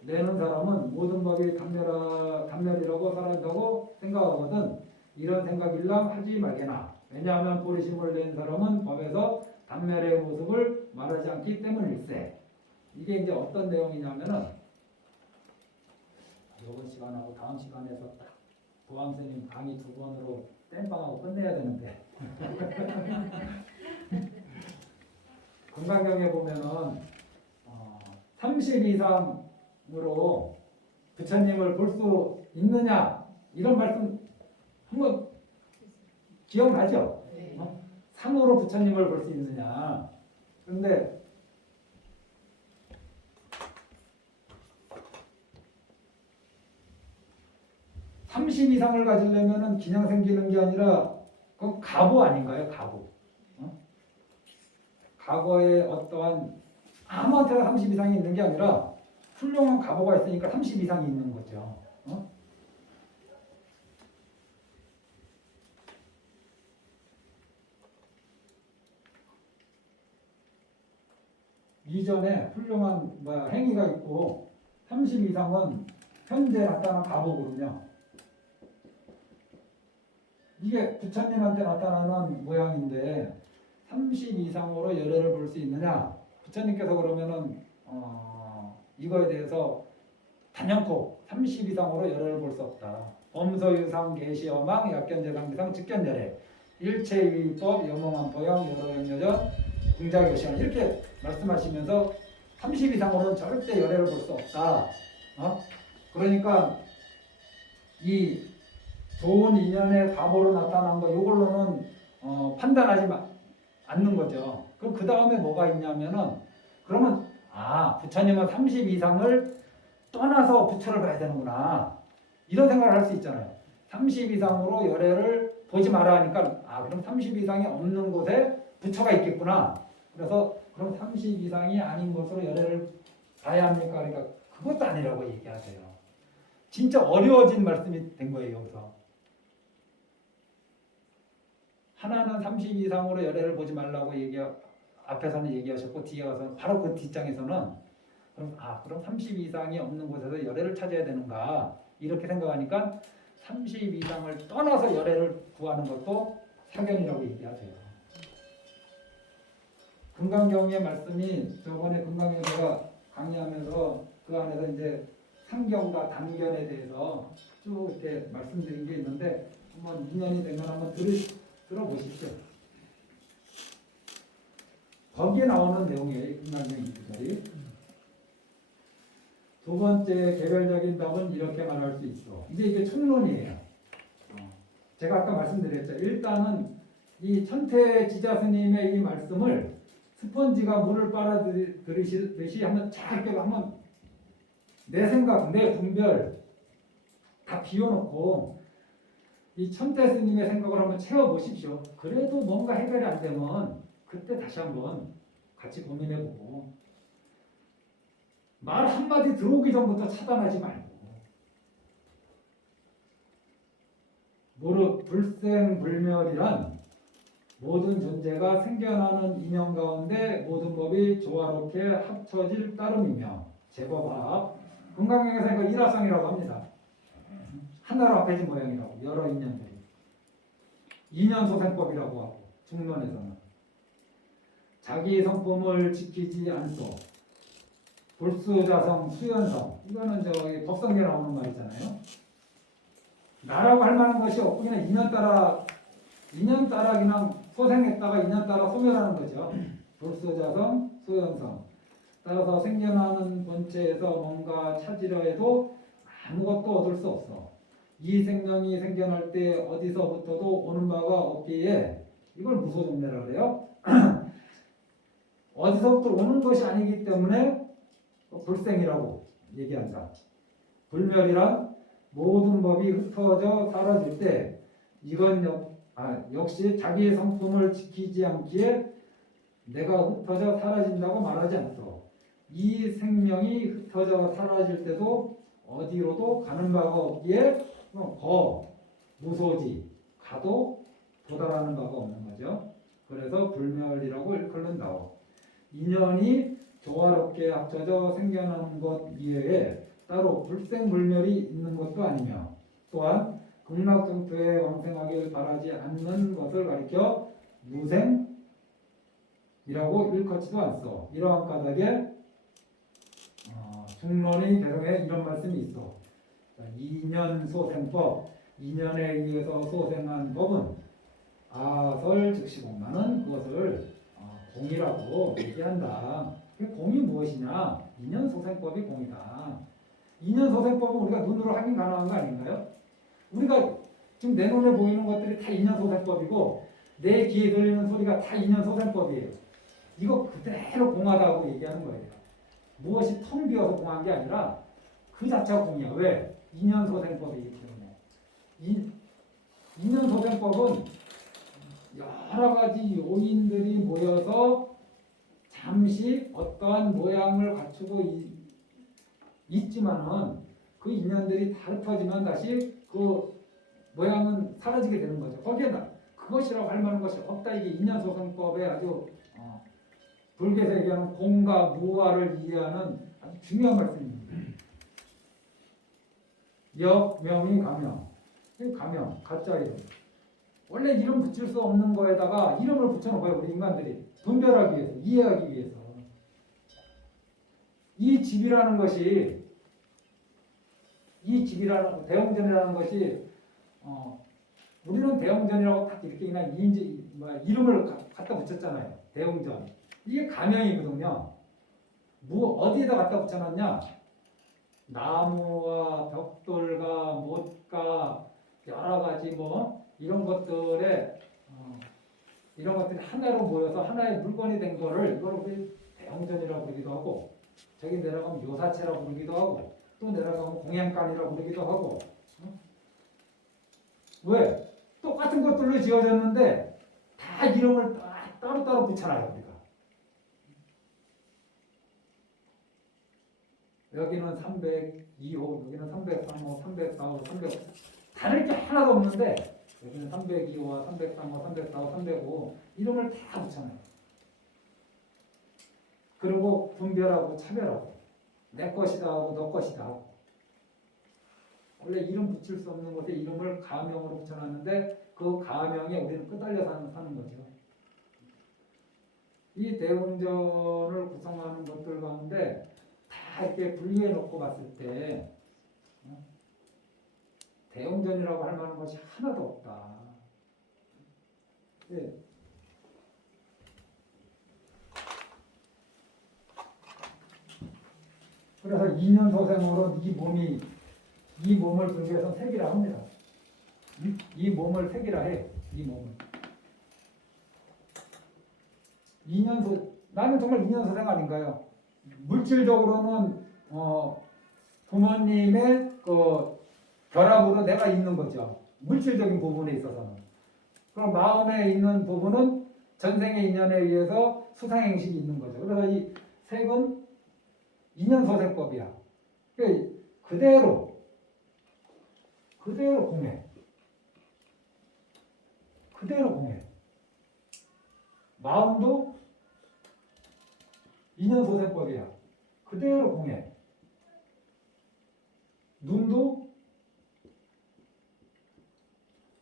내는 사람은 모든 법이 단멸이라고 살아있다고 생각하거든 이런 생각일랑 하지 말게나. 왜냐하면 보리심을 낸 사람은 법에서 단멸의 모습을 말하지 않기 때문일세. 이게 이제 어떤 내용이냐면은 이번 시간하고 다음 시간에서 딱 도암스님 강의 2번으로 땜빵하고 끝내야 되는데 금강경에 보면은 30 이상으로 부처님을 볼 수 있느냐 이런 말씀 한번 기억나죠? 네. 3으로 부처님을 볼 수 있느냐. 그런데 (30) 이상을 가지려면은 그냥 생기는 게 아니라 그건 가보 아닌가요? 가보. 과거에 어떠한 아무한테나 30 이상이 있는 게 아니라 훌륭한 가보가 있으니까 30 이상이 있는 거죠. 이전에 훌륭한 행위가 있고 30 이상은 현재 나타난 가보거든요. 이게 부처님한테 나타나는 모양인데 30 이상으로 열애를 볼 수 있느냐? 부처님께서 그러면은 이거에 대해서 단연코 30 이상으로 열애를 볼 수 없다. 범서유상 계시어망 약견재상기상 직견열애 일체유의법 여몽한포영 여러행여전 공자교시한 이렇게 말씀하시면서 30 이상으로는 절대 열애를 볼 수 없다. 그러니까 이 좋은 인연의 과보로 나타난 거 이걸로는 판단하지 않는 거죠. 그럼 그 다음에 뭐가 있냐면은 그러면 부처님은 30 이상을 떠나서 부처를 봐야 되는구나 이런 생각을 할 수 있잖아요. 30 이상으로 열애를 보지 마라 하니까 그럼 30 이상이 없는 곳에 부처가 있겠구나. 그래서 그럼 30 이상이 아닌 곳으로 열애를 봐야 합니까? 그러니까 그것도 아니라고 얘기하세요. 진짜 어려워진 말씀이 된 거예요. 여기서 하나는 30 이상으로 열애를 보지 말라고 앞에서는 얘기하셨고 뒤에 가서 바로 그 뒷장에서는 그럼 30 이상이 없는 곳에서 열애를 찾아야 되는가 이렇게 생각하니까 30 이상을 떠나서 열애를 구하는 것도 사견이라고 얘기하세요. 금강경의 말씀이 저번에 금강경 제가 강의하면서 그 안에서 이제 상견과 단견에 대해서 쭉 이렇게 말씀드린 게 있는데 한번 인연이 되면 한번 들어보십시오. 거기에 나오는 내용이에요. 금강경 2절이. 두 번째 개별적인 답은 이렇게 말할 수 있어. 이게 총론이에요. 제가 아까 말씀드렸죠. 일단은 이 천태지자 스님의 이 말씀을 스펀지가 물을 빨아들이듯이 한번 잘 한번 내 생각, 내 분별 다 비워놓고 이 천태 스님의 생각을 한번 채워보십시오. 그래도 뭔가 해결이 안 되면 그때 다시 한번 같이 고민해보고 말 한마디 들어오기 전부터 차단하지 말고 무릇 불생불멸이란 모든 존재가 생겨나는 인연 가운데 모든 법이 조화롭게 합쳐질 따름이며 제법합. 금강경에서 이거 일화성이라고 합니다. 하나로 합해진 모양이라고. 여러 인연들이. 인연소생법이라고 하고 중론에서는 자기 성품을 지키지 않소. 불수자성 수연성. 이거는 저기 법성에 나오는 말이잖아요. 나라고 할 만한 것이 없고 그냥 인연 따라 그냥 소생했다가 인연 따라 소멸하는 거죠. 불수자성 수연성. 따라서 생겨나는 본체에서 뭔가 찾으려 해도 아무것도 얻을 수 없어. 이 생명이 생겨날 때 어디서부터도 오는 바가 없기에 이걸 무소정례라 그래요. 어디서부터 오는 것이 아니기 때문에 불생이라고 얘기한다. 불멸이란 모든 법이 흩어져 사라질 때 이건 역시 자기의 성품을 지키지 않기에 내가 흩어져 사라진다고 말하지 않소. 이 생명이 흩어져 사라질 때도 어디로도 가는 바가 없기에 무소지 가도 도달하는 바가 없는 거죠. 그래서 불멸이라고 일컬는다오. 인연이 조화롭게 합쳐져 생겨난 것 이외에 따로 불생불멸이 있는 것도 아니며 또한 극락정토에 왕생하길 바라지 않는 것을 가리켜 무생이라고 일컫지도 않소. 이러한 까닭에 중론의 개성에 이런 말씀이 있어. 인연소생법, 인연에 의해서 소생한 법은 아설 즉시공. 나는 그것을 공이라고 얘기한다. 공이 무엇이냐? 인연소생법이 공이다. 인연소생법은 우리가 눈으로 확인 가능한 거 아닌가요? 우리가 지금 내 눈에 보이는 것들이 다 인연소생법이고 내 귀에 들리는 소리가 다 인연소생법이에요. 이거 그대로 공하다고 얘기하는 거예요. 무엇이 텅 비어서 공한 게 아니라 그 자체가 공이야. 왜? 인연소생법이기 때문에. 인연소생법은 여러 가지 요인들이 모여서 잠시 어떠한 모양을 갖추고 있지만은 그 인연들이 다 흩어지면 다시 그 모양은 사라지게 되는 거죠. 거기에 그것이라고 할 만한 것이 없다. 이게 인연소생법의 아주 불교에서 얘기하는 공과 무화를 이해하는 아주 중요한 말씀입니다. 역, 명이 가명. 가명, 가짜 이름. 원래 이름 붙일 수 없는 거에다가 이름을 붙여놓고요. 우리 인간들이 분별하기 위해서, 이해하기 위해서. 이 집이라는 것이, 대웅전이라는 것이 우리는 대웅전이라고 딱 이렇게 그냥 이름을 갖다 붙였잖아요. 대웅전. 이게 가명이거든요. 어디에다 갖다 붙여놨냐? 나무와 벽돌과 못과 여러 가지 이런 것들이 하나로 모여서 하나의 물건이 된 거를 이걸 대웅전이라고 부르기도 하고, 저기 내려가면 요사체라고 부르기도 하고, 또 내려가면 공양간이라고 부르기도 하고. 왜? 똑같은 것들로 지어졌는데 다 이름을 따로따로 붙여놔요. 우리가. 여기는 302호, 여기는 303호, 304호, 305. 다를 게 하나도 없는데 여기는 302호와 303호, 304호, 305 이름을 다 붙여놔요. 그리고 분별하고 차별하고 내 것이다 하고 너 것이다 하고. 원래 이름 붙일 수 없는 곳에 이름을 가명으로 붙여놨는데 그 가명에 우리는 끄달려 사는 거죠. 이 대웅전을 구성하는 것들 가운데 다 이렇게 분리해 놓고 봤을 때 대웅전이라고 할 만한 것이 하나도 없다. 예. 그래서 2년 소생으로 이 몸을 불교에서 색이라 합니다. 이 몸을 색이라 해. 이 몸을. 나는 정말 2년 소생 아닌가요? 물질적으로는 부모님의 그 결합으로 내가 있는 거죠. 물질적인 부분에 있어서는. 그럼 마음에 있는 부분은 전생의 인연에 의해서 수상행식이 있는 거죠. 그래서 이 색은 인연소생법이야. 그대로 공해. 그대로 공해. 마음도 인연소생법이야. 그대로 공해. 눈도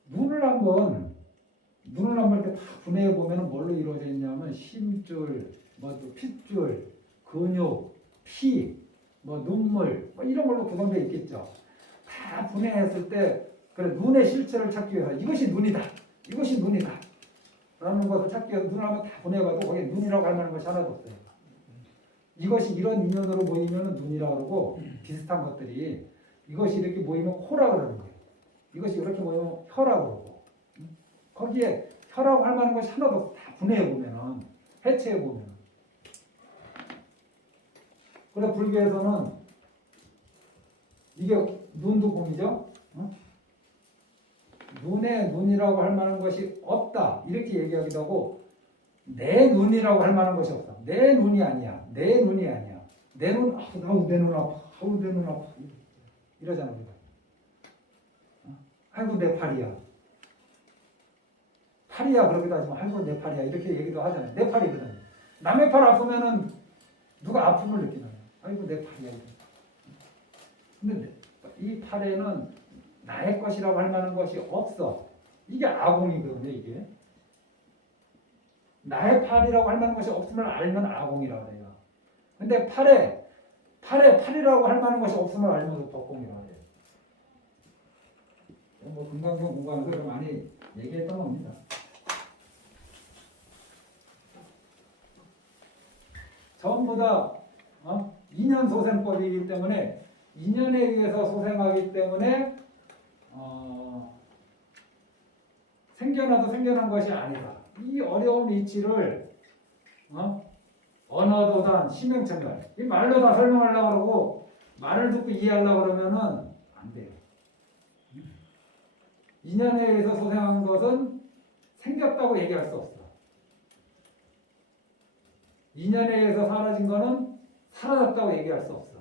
눈을 한번 이렇게 다 분해해 보면 뭘로 이루어져 있냐면 심줄, 뭐 또 핏줄, 근육, 피, 뭐 눈물, 뭐 이런 걸로 구성되어 있겠죠. 다 분해했을 때 그래 눈의 실체를 찾기 위해서 이것이 눈이다, 이것이 눈이다 라는 것을 찾기 위해서 눈을 한번 다 분해해봐도 거기에 눈이라고 할 만한 것이 하나도 없어요. 이것이 이런 인연으로 모이면 눈이라고 그러고 비슷한 것들이 이것이 이렇게 모이면 코라고 그러는 거예요. 이것이 이렇게 모이면 혀라고 그러고 거기에 혀라고 할 만한 것이 하나도 없어. 다 분해해 보면은 해체해 보면. 그래 불교에서는 이게 눈도 공이죠. 눈에 눈이라고 할 만한 것이 없다 이렇게 얘기하기도 하고 내 눈이라고 할 만한 것이 없다. 내 눈이 아니야. 내 눈이 아니야. 내 눈, 아우 내 눈 아파. 아우 내 눈 아파. 이러잖아 우리가. 아이고 내 팔이야. 팔이야 그러기도 하지만 아이고 내 팔이야 이렇게 얘기도 하잖아요. 내 팔이거든. 남의 팔 아프면은 누가 아픔을 느끼나요? 아이고 내 팔이야. 근데 이 팔에는 나의 것이라고 할 만한 것이 없어. 이게 아공이거든요. 이게 나의 팔이라고 할 만한 것이 없음을 알면 아공이라고 해요. 근데 팔에 팔이라고 할 만한 것이 없음을 알면 덕공이라고 해요. 뭐 금강경 공부하면서 많이 얘기했던 겁니다. 전부 다 인연 소생법이기 때문에 인연에 의해서 소생하기 때문에 생겨나도 생겨난 것이 아니다. 이 어려운 이치를 언어도단 심행천갈 이 말로 다 설명하려고 그러고 말을 듣고 이해하려고 그러면은 안 돼요. 인연에 의해서 소생한 것은 생겼다고 얘기할 수 없어. 인연에 의해서 사라진 것은 사라졌다고 얘기할 수 없어.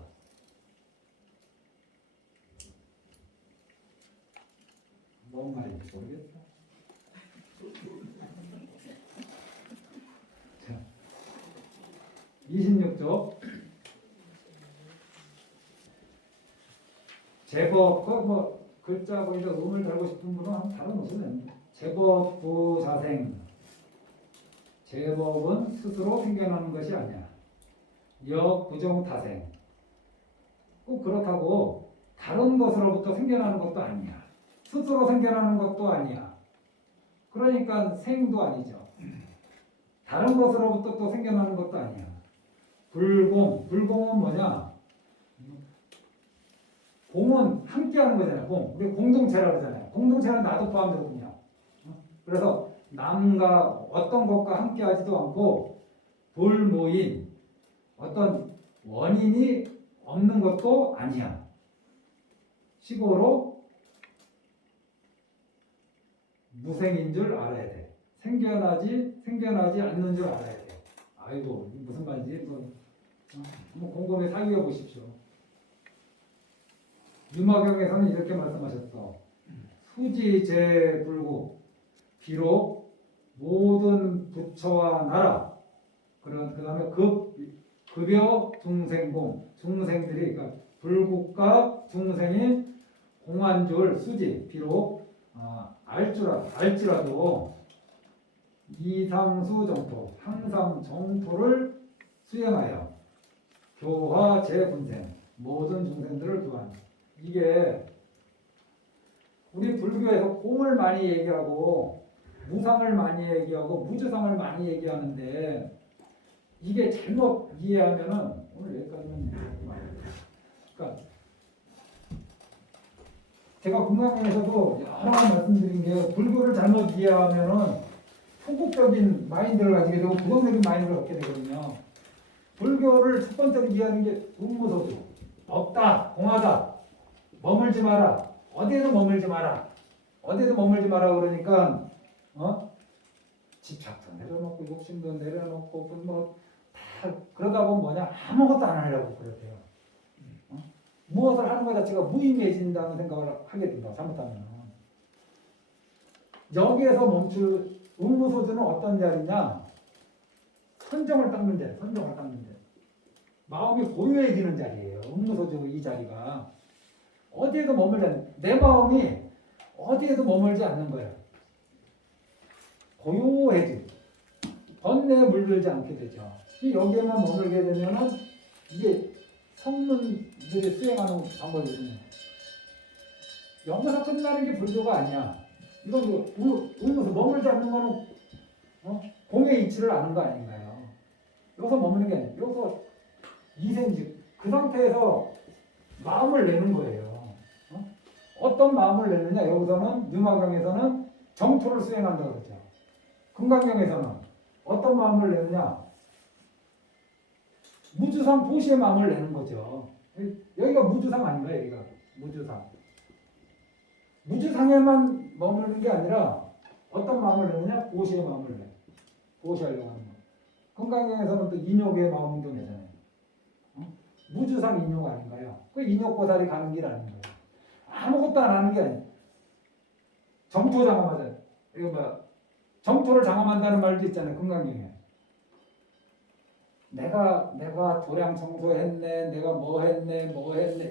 뭔 말인지 모르겠다. 26조 제법 뭐 글자 보니까 음을 달고 싶은 분은 한 다른 옷을 냅니다. 제법 부자생 제법은 스스로 생겨나는 것이 아니야. 역부정타생 꼭 그렇다고 다른 것으로부터 생겨나는 것도 아니야. 스스로 생겨나는 것도 아니야. 그러니까 생도 아니죠. 다른 것으로부터 또 생겨나는 것도 아니야. 불공은 뭐냐? 공은 함께하는 거잖아요. 우리 공동체라고 그러잖아요. 공동체는 나도 포함되거든요. 그래서 남과 어떤 것과 함께하지도 않고 불모인 어떤 원인이 없는 것도 아니야. 식어로 무생인 줄 알아야 돼. 생겨나지 않는 줄 알아야 돼. 아이고 무슨 말인지 한번 곰곰이 사유해 보십시오. 유마경에서는 이렇게 말씀하셨어. 수지제불구 비록 모든 부처와 나라 그 다음에 급여 중생공 중생들이 그러니까 불국과 중생이 공안줄 수지 비록 알지라도 이상수 정토 항상 정토를 수행하여 교화 재분생 모든 중생들을 교환. 이게 우리 불교에서 공을 많이 얘기하고 무상을 많이 얘기하고 무주상을 많이 얘기하는데 이게 잘못 이해하면은 오늘 여기까지만 그러니까 제가 금강경에서도 여러 번 말씀드린 게 불교를 잘못 이해하면은 소극적인 마인드를 가지게 되고 부정적인 마인드를 얻게 되거든요. 불교를 첫 번째로 이해하는 게 음무소주 없다, 공하다, 머물지 마라, 어디에도 머물지 마라, 어디에도 머물지 마라 그러니까 집착도 내려놓고 욕심도 내려놓고 뭐 다 그러다 보면 뭐냐 아무것도 안 하려고 그러대요. 무엇을 하는 것 자체가 무의미해진다는 생각을 하게 된다. 잘못하면 여기에서 멈출 음무소주는 어떤 자리냐? 선정을 닦는 데, 마음이 고요해지는 자리예요. 음무소주 이 자리가 어디에도 머물지 않는, 내 마음이 어디에도 머물지 않는 거예요. 고요해지. 번뇌에 물들지 않게 되죠. 여기에만 머물게 되면은 이게 성문들이 수행하는 방법이거든요. 여기서 끝나는 게 불교가 아니야. 이건 여기서 머물지 않는 거는 공의 이치를 아는 거 아닌가요? 여기서 머무는 게 아니에요. 여기서 이생직 그 상태에서 마음을 내는 거예요. 어떤 마음을 내느냐? 여기서는 유마경에서는 정토를 수행한다고 그러죠. 금강경에서는 어떤 마음을 내느냐? 무주상 도시의 마음을 내는 거죠. 여기가 무주상 아닌가요? 여기가 무주상. 무주상에만 머무는 게 아니라 어떤 마음을 내느냐? 도시의 마음을 내. 도시하려고 하는 거. 금강경에서는 또 인욕의 마음도 내잖아요. 무주상 인욕 아닌가요? 그 인욕보살이 가는 길 아닌가요? 아무것도 안 하는 게 아니에요. 정토 장엄하잖아요. 이거 뭐 정토를 장엄한다는 말도 있잖아요. 금강경에. 내가 도량 청소했네, 내가 뭐 했네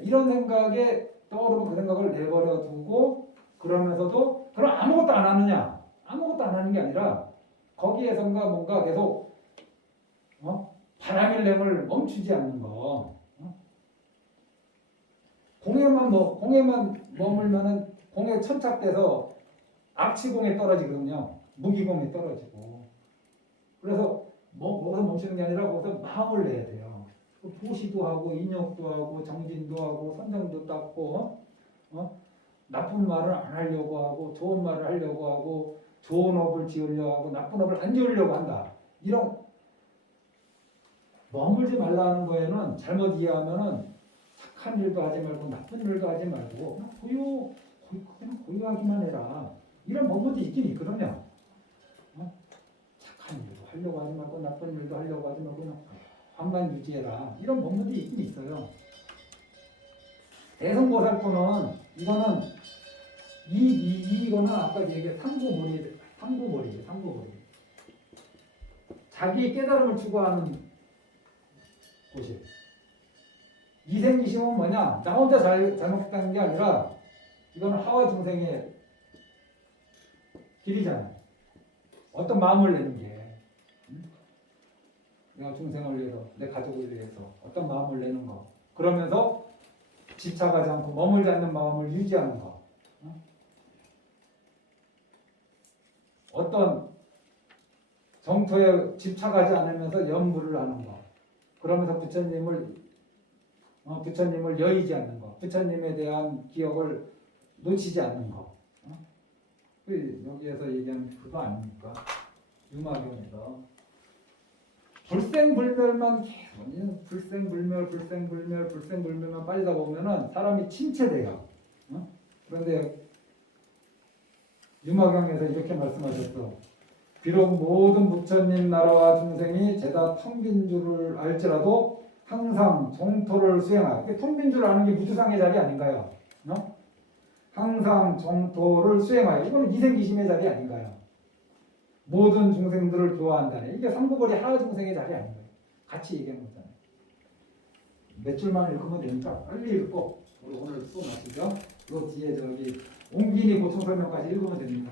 이런 생각에 떠오르면 그 생각을 내버려 두고 그러면서도 그럼 아무것도 안 하느냐? 아무것도 안 하는 게 아니라 거기에선가 뭔가 계속 바람일렘을 멈추지 않는 거. 공에만 머물면은 공에 천착돼서 악치공에 떨어지거든요. 무기공에 떨어지고. 그래서 거기서 멈추는 게 아니라 거기서 마음을 내야 돼요. 보시도 하고 인욕도 하고 정진도 하고 선정도 닦고 나쁜 말을 안 하려고 하고 좋은 말을 하려고 하고 좋은 업을 지으려고 하고 나쁜 업을 안 지으려고 한다. 이런 머물지 말라는 거에는 잘못 이해하면은 착한 일도 하지 말고 나쁜 일도 하지 말고 그냥 고요하기만 해라. 이런 법문도 있긴 있거든요. 착한 일도 하려고 하지 말고 나쁜 일도 하려고 하지 말고 그냥 환만 유지해라. 이런 법문도 있긴 있어요. 대성보살도는 이거는 이거는 아까 얘기한 삼구몰이죠. 자기 깨달음을 추구하는 곳이에요. 이생기심은 뭐냐? 나 혼자 잘못했다는 게 아니라 이거는 하와 중생의 길이잖아요. 어떤 마음을 내는 게 내가 중생을 위해서, 내 가족을 위해서 어떤 마음을 내는 거. 그러면서 집착하지 않고 머물지 않는 마음을 유지하는 거. 어떤 정토에 집착하지 않으면서 염불을 하는 거. 그러면서 부처님을 여의지 않는 거. 부처님에 대한 기억을 놓치지 않는 거. 여기에서 얘기하는 그거 아닙니까? 유마경에서 불생불멸만 계속 불생불멸만 빠지다 보면은 사람이 침체돼요. 그런데 유마경에서 이렇게 말씀하셨어. 비록 모든 부처님 나라와 중생이 죄다 텅 빈 줄을 알지라도 항상 정토를 수행하여. 텅 빈 줄 아는 게 무주상의 자리 아닌가요? 항상 정토를 수행하여. 이거는 이생기심의 자리 아닌가요? 모든 중생들을 교화한다네. 이게 삼구벌이 하나 중생의 자리 아닌가요? 같이 얘기하는 거잖아요. 몇 줄만 읽으면 되니까 빨리 읽고 우리 오늘 수업 마치죠. 그 뒤에 옹기니 보충 설명까지 읽으면 됩니다.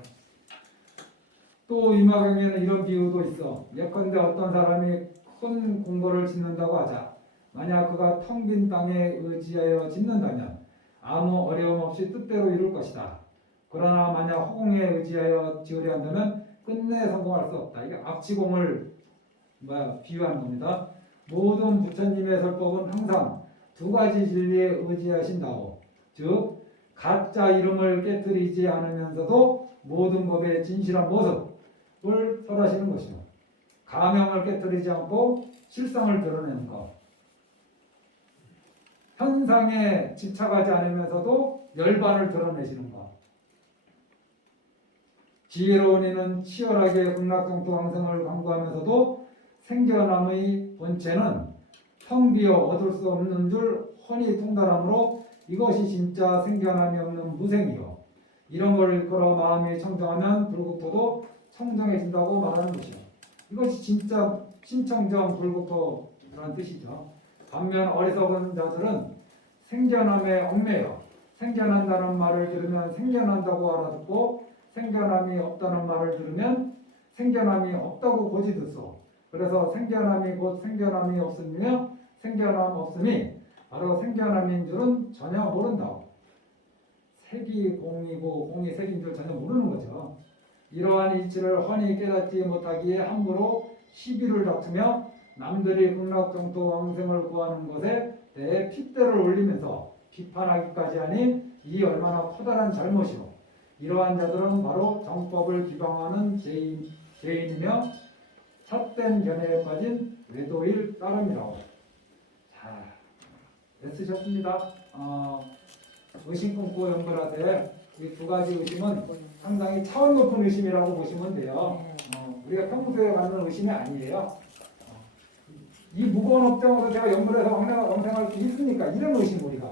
또 유마경에는 이런 비유도 있어. 예컨대 어떤 사람이 큰 궁궐을 짓는다고 하자. 만약 그가 텅 빈 땅에 의지하여 짓는다면 아무 어려움 없이 뜻대로 이룰 것이다. 그러나 만약 허공에 의지하여 지으려 한다면 끝내 성공할 수 없다. 이게 악치공을 비유하는 겁니다. 모든 부처님의 설법은 항상 두 가지 진리에 의지하신다고. 즉 가짜 이름을 깨뜨리지 않으면서도 모든 법의 진실한 모습을 설하시는 것이요. 가명을 깨뜨리지 않고 실상을 드러내는 것. 현상에 집착하지 않으면서도 열반을 드러내시는 것. 지혜로운 이는 치열하게 극락정토 황성을 강구하면서도 생겨남의 본체는 텅 비어 얻을 수 없는 줄 훤히 통달하므로 이것이 진짜 생겨남이 없는 무생이요. 이런 걸 일컬어 마음이 청정하면 불국토도 청정해진다고 말하는 것이요. 이것이 진짜 신청정 불국토라는 뜻이죠. 반면 어리석은 자들은 생겨남에 얽매여 생겨난다는 말을 들으면 생겨난다고 알아듣고 생겨남이 없다는 말을 들으면 생겨남이 없다고 고지 듣소. 그래서 생겨남이 곧 생겨남이 없으며 생겨남 없음이 바로 생겨남인 줄은 전혀 모른다. 색이 공이고 공이 색인 줄 전혀 모르는 거죠. 이러한 이치를 훤히 깨닫지 못하기에 함부로 시비를 다투며 남들이 극락정토 왕생을 구하는 것에 대해 핏대를 올리면서 비판하기까지 하니 이 얼마나 커다란 잘못이오. 이러한 자들은 바로 정법을 비방하는 죄인이며 삿된 견해에 빠진 외도일 따름이라고. 자, 애쓰셨습니다. 의심 끊고 연결하되 이 두 가지 의심은 상당히 차원 높은 의심이라고 보시면 돼요. 우리가 평소에 갖는 의심이 아니에요. 이 무거운 업장으로 제가 연결해서 왕생할 수 있습니까? 이런 의심 우리가.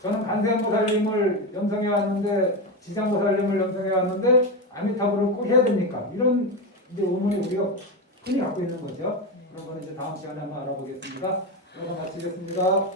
저는 간세음보살님을 염성해 왔는데 지장보살님을 염성해 왔는데 아미타불을 꼭 해야 됩니까? 이런 이제 의문이 우리가 흔히 갖고 있는 거죠. 그런 거는 이제 다음 시간에 한번 알아보겠습니다. 여기서 마치겠습니다.